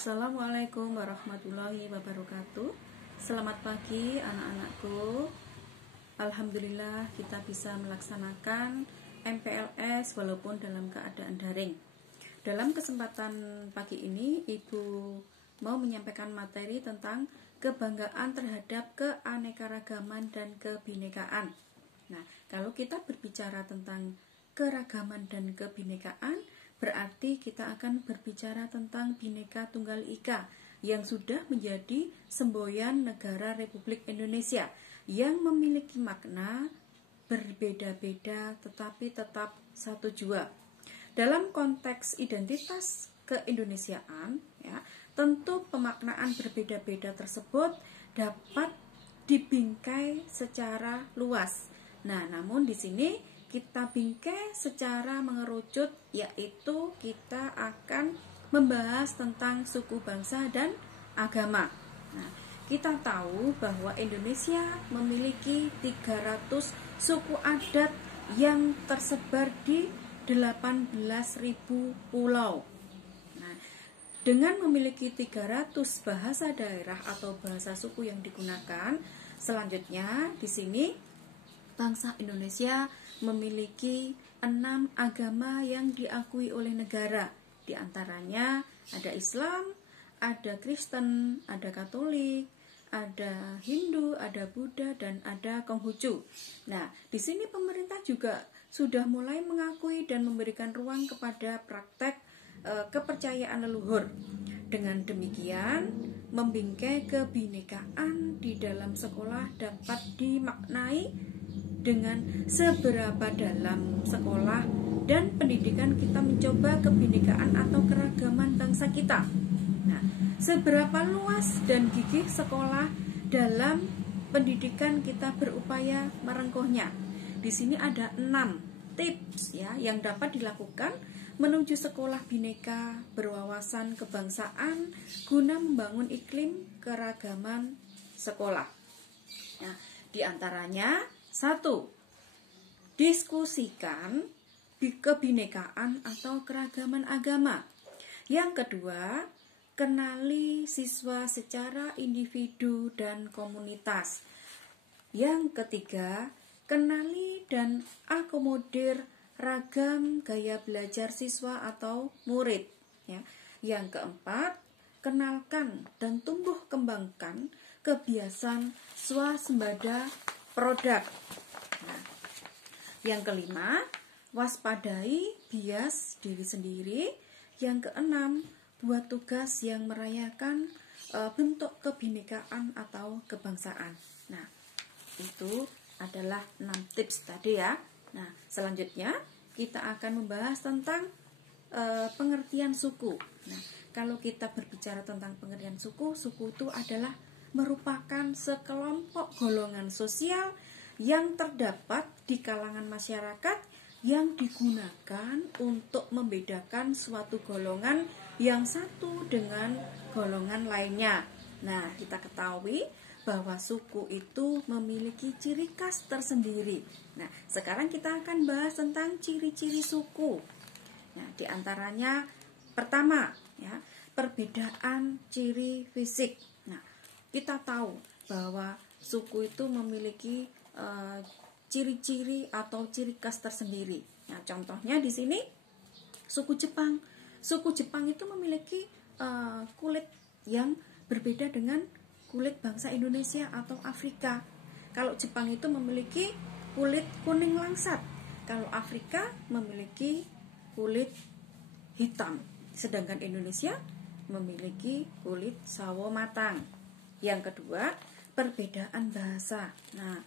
Assalamualaikum warahmatullahi wabarakatuh. Selamat pagi anak-anakku. Alhamdulillah kita bisa melaksanakan MPLS walaupun dalam keadaan daring. Dalam kesempatan pagi ini Ibu mau menyampaikan materi tentang kebanggaan terhadap keanekaragaman dan kebinekaan. Nah, kalau kita berbicara tentang keragaman dan kebinekaan, berarti kita akan berbicara tentang Bhinneka Tunggal Ika yang sudah menjadi semboyan negara Republik Indonesia yang memiliki makna berbeda-beda tetapi tetap satu jua. Dalam konteks identitas keindonesiaan, ya, tentu pemaknaan berbeda-beda tersebut dapat dibingkai secara luas. Nah, namun di sini kita bingkai secara mengerucut, yaitu kita akan membahas tentang suku bangsa dan agama. Nah, kita tahu bahwa Indonesia memiliki 300 suku adat yang tersebar di 18.000 pulau. Nah, dengan memiliki 300 bahasa daerah atau bahasa suku yang digunakan, selanjutnya di sini bangsa Indonesia memiliki 6 agama yang diakui oleh negara. Di antaranya ada Islam, ada Kristen, ada Katolik, ada Hindu, ada Buddha, dan ada Konghucu. Nah, di sini pemerintah juga sudah mulai mengakui dan memberikan ruang kepada praktek kepercayaan leluhur. Dengan demikian, membingkai kebinekaan di dalam sekolah dapat dimaknai dengan seberapa dalam sekolah dan pendidikan kita mencoba kebinekaan atau keragaman bangsa kita. Nah, seberapa luas dan gigih sekolah dalam pendidikan kita berupaya merengkuhnya. Di sini ada 6 tips ya yang dapat dilakukan menuju sekolah bineka berwawasan kebangsaan guna membangun iklim keragaman sekolah. Nah, di antaranya 1. Diskusikan kebinekaan atau keragaman agama. Yang kedua, kenali siswa secara individu dan komunitas. Yang ketiga, kenali dan akomodir ragam gaya belajar siswa atau murid. Ya. Yang keempat, kenalkan dan tumbuh kembangkan kebiasaan swasembada produk. Nah, yang kelima, waspadai bias diri sendiri. Yang keenam, buat tugas yang merayakan bentuk kebinekaan atau kebangsaan. Nah, itu adalah 6 tips tadi ya. Nah, selanjutnya kita akan membahas tentang pengertian suku. Nah, kalau kita berbicara tentang pengertian suku, suku itu adalah merupakan sekelompok golongan sosial yang terdapat di kalangan masyarakat yang digunakan untuk membedakan suatu golongan yang satu dengan golongan lainnya. Nah, kita ketahui bahwa suku itu memiliki ciri khas tersendiri. Nah, sekarang kita akan bahas tentang ciri-ciri suku. Nah, di antaranya pertama, ya, perbedaan ciri fisik. Nah, kita tahu bahwa suku itu memiliki ciri-ciri atau ciri khas tersendiri. Nah, contohnya di sini suku Jepang. Suku Jepang itu memiliki kulit yang berbeda dengan kulit bangsa Indonesia atau Afrika. Kalau Jepang itu memiliki kulit kuning langsat. Kalau Afrika memiliki kulit hitam. Sedangkan Indonesia memiliki kulit sawo matang. Yang kedua, perbedaan bahasa. Nah,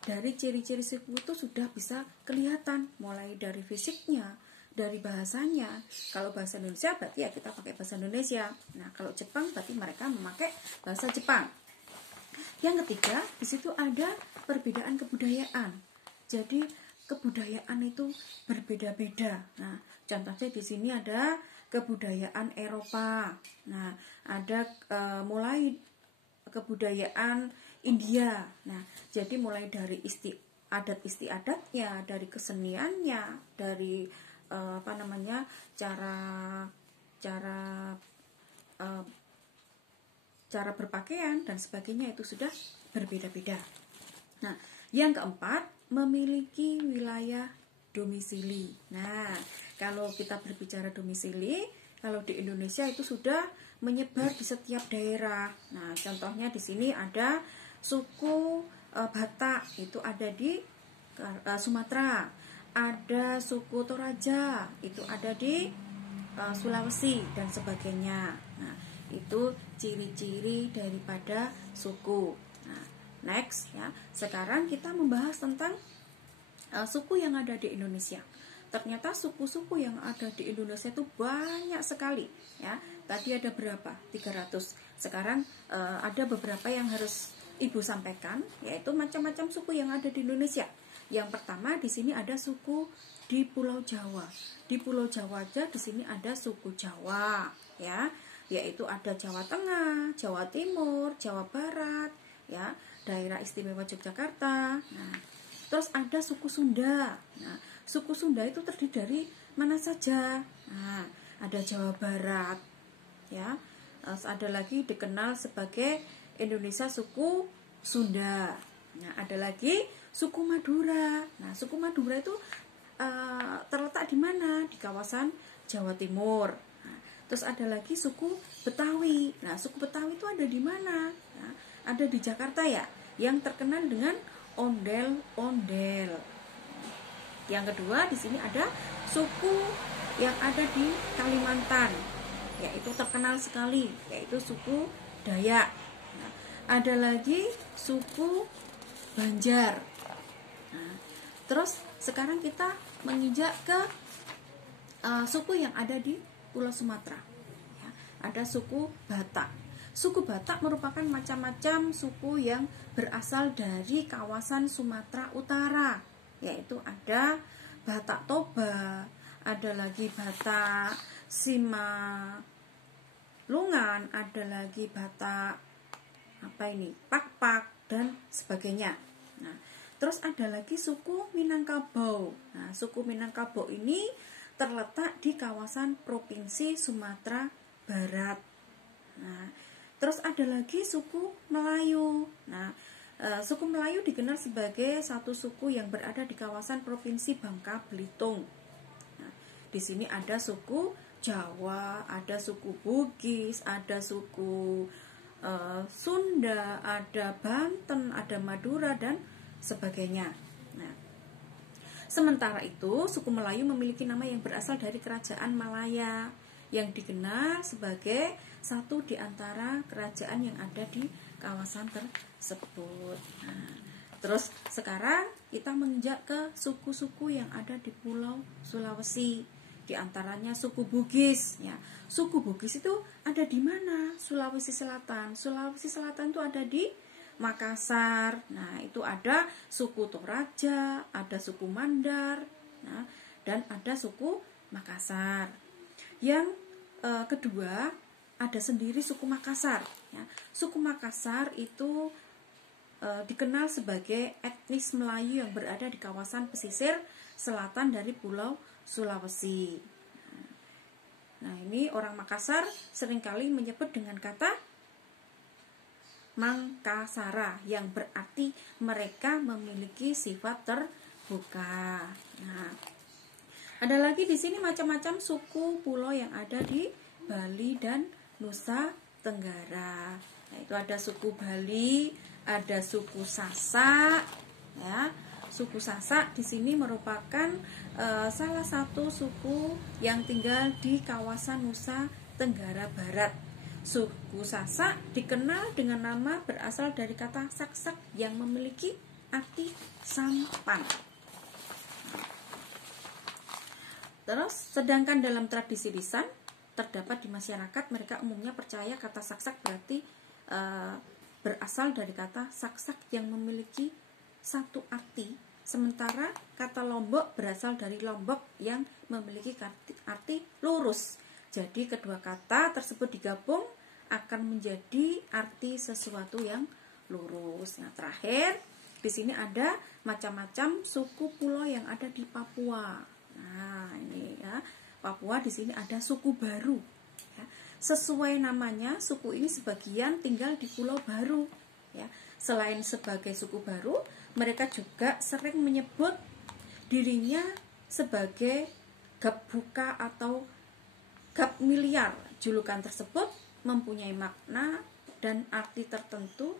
dari ciri-ciri suku itu sudah bisa kelihatan mulai dari fisiknya, dari bahasanya. Kalau bahasa Indonesia berarti ya kita pakai bahasa Indonesia. Nah, kalau Jepang berarti mereka memakai bahasa Jepang. Yang ketiga, di situ ada perbedaan kebudayaan. Jadi kebudayaan itu berbeda-beda. Nah, contohnya di sini ada kebudayaan Eropa. Nah, ada mulai kebudayaan India. Nah, jadi mulai dari adat istiadatnya, dari keseniannya, dari cara cara berpakaian dan sebagainya itu sudah berbeda-beda. Nah, yang keempat, memiliki wilayah domisili. Nah, kalau kita berbicara domisili, kalau di Indonesia itu sudah menyebar di setiap daerah. Nah, contohnya di sini ada suku Batak, itu ada di Sumatera. Ada suku Toraja, itu ada di Sulawesi dan sebagainya. Nah, itu ciri-ciri daripada suku. Nah, next ya. Sekarang kita membahas tentang suku yang ada di Indonesia. Ternyata suku-suku yang ada di Indonesia itu banyak sekali ya. Tadi ada berapa? 300. Sekarang ada beberapa yang harus Ibu sampaikan, yaitu macam-macam suku yang ada di Indonesia. Yang pertama di sini ada suku di Pulau Jawa. Di Pulau Jawa aja di sini ada suku Jawa ya, yaitu ada Jawa Tengah, Jawa Timur, Jawa Barat ya, daerah istimewa Yogyakarta. Nah, terus ada suku Sunda. Nah, suku Sunda itu terdiri dari mana saja? Nah, ada Jawa Barat ya. Ada lagi dikenal sebagai Indonesia suku Sunda. Nah, ada lagi suku Madura. Nah, suku Madura itu terletak di mana? Di kawasan Jawa Timur. Nah, terus ada lagi suku Betawi. Nah, suku Betawi itu ada di mana? Nah, ada di Jakarta ya, yang terkenal dengan ondel-ondel. Yang kedua di sini ada suku yang ada di Kalimantan, yaitu terkenal sekali, yaitu suku Dayak. Nah, ada lagi suku Banjar. Nah, terus sekarang kita menginjak ke suku yang ada di Pulau Sumatera. Ya, ada suku Batak. Suku Batak merupakan macam-macam suku yang berasal dari kawasan Sumatera Utara, yaitu ada Batak Toba, ada lagi Batak Simalungun, ada lagi Batak Pak dan sebagainya. Nah, terus ada lagi suku Minangkabau. Nah, suku Minangkabau ini terletak di kawasan Provinsi Sumatera Barat. Nah, terus ada lagi suku Melayu. Nah, suku Melayu dikenal sebagai satu suku yang berada di kawasan Provinsi Bangka Belitung. Nah, di sini ada suku Jawa, ada suku Bugis, ada suku Sunda, ada Banten, ada Madura dan sebagainya. Nah, sementara itu suku Melayu memiliki nama yang berasal dari kerajaan Malaya yang dikenal sebagai satu di antara kerajaan yang ada di kawasan tersebut. Nah, terus sekarang kita menginjak ke suku-suku yang ada di Pulau Sulawesi. Di antaranya suku Bugis ya. Suku Bugis itu ada di mana? Sulawesi Selatan. Sulawesi Selatan itu ada di Makassar. Nah, itu ada suku Toraja, ada suku Mandar, nah, dan ada suku Makassar. Yang kedua, ada sendiri suku Makassar ya. Suku Makassar itu dikenal sebagai etnis Melayu yang berada di kawasan pesisir selatan dari Pulau Sulawesi. Nah, ini orang Makassar seringkali menyebut dengan kata Mangkasara yang berarti mereka memiliki sifat terbuka. Nah, ada lagi di sini macam-macam suku pulau yang ada di Bali dan Nusa Tenggara. Nah, itu ada suku Bali, ada suku Sasak ya. Suku Sasak di sini merupakan salah satu suku yang tinggal di kawasan Nusa Tenggara Barat. Suku Sasak dikenal dengan nama berasal dari kata sak-sak yang memiliki arti sampan. Terus, sedangkan dalam tradisi lisan terdapat di masyarakat, mereka umumnya percaya kata sak-sak berarti berasal dari kata sak-sak yang memiliki satu arti, sementara kata Lombok berasal dari Lombok yang memiliki arti lurus. Jadi kedua kata tersebut digabung akan menjadi arti sesuatu yang lurus. Nah, terakhir di sini ada macam-macam suku pulau yang ada di Papua. Nah, ini ya, Papua di sini ada suku baru. Ya. sesuai namanya, suku ini sebagian tinggal di Pulau Baru ya. Selain sebagai suku baru, mereka juga sering menyebut dirinya sebagai Gapbuka atau Gap Miliar. Julukan tersebut mempunyai makna dan arti tertentu,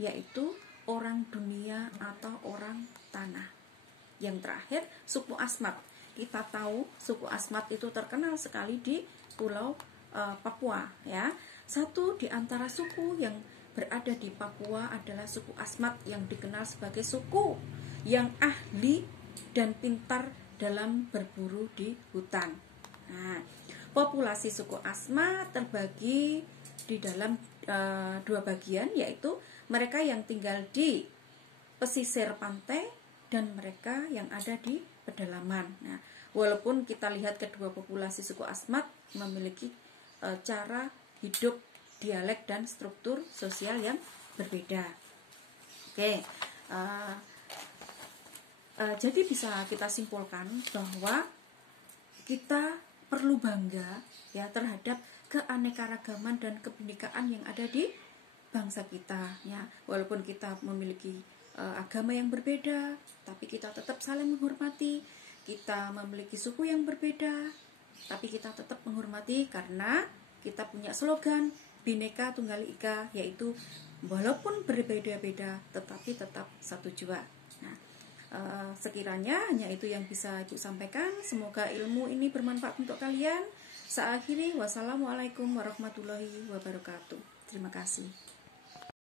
yaitu orang dunia atau orang tanah. Yang terakhir, suku Asmat. Kita tahu suku Asmat itu terkenal sekali di Pulau Papua ya. Satu di antara suku yang berada di Papua adalah suku Asmat, yang dikenal sebagai suku yang ahli dan pintar dalam berburu di hutan. Nah, populasi suku Asmat terbagi di dalam dua bagian, yaitu mereka yang tinggal di pesisir pantai dan mereka yang ada di pedalaman. Nah, walaupun kita lihat kedua populasi suku Asmat memiliki cara hidup, dialek dan struktur sosial yang berbeda. Oke, jadi bisa kita simpulkan bahwa kita perlu bangga ya terhadap keanekaragaman dan kebinekaan yang ada di bangsa kita ya. Walaupun kita memiliki agama yang berbeda, tapi kita tetap saling menghormati. Kita memiliki suku yang berbeda, tapi kita tetap menghormati karena kita punya slogan Bhinneka Tunggal Ika, yaitu walaupun berbeda-beda tetapi tetap satu jua. Nah, sekiranya hanya itu yang bisa Ibu sampaikan. Semoga ilmu ini bermanfaat untuk kalian. Saya akhiri, wassalamualaikum warahmatullahi wabarakatuh. Terima kasih.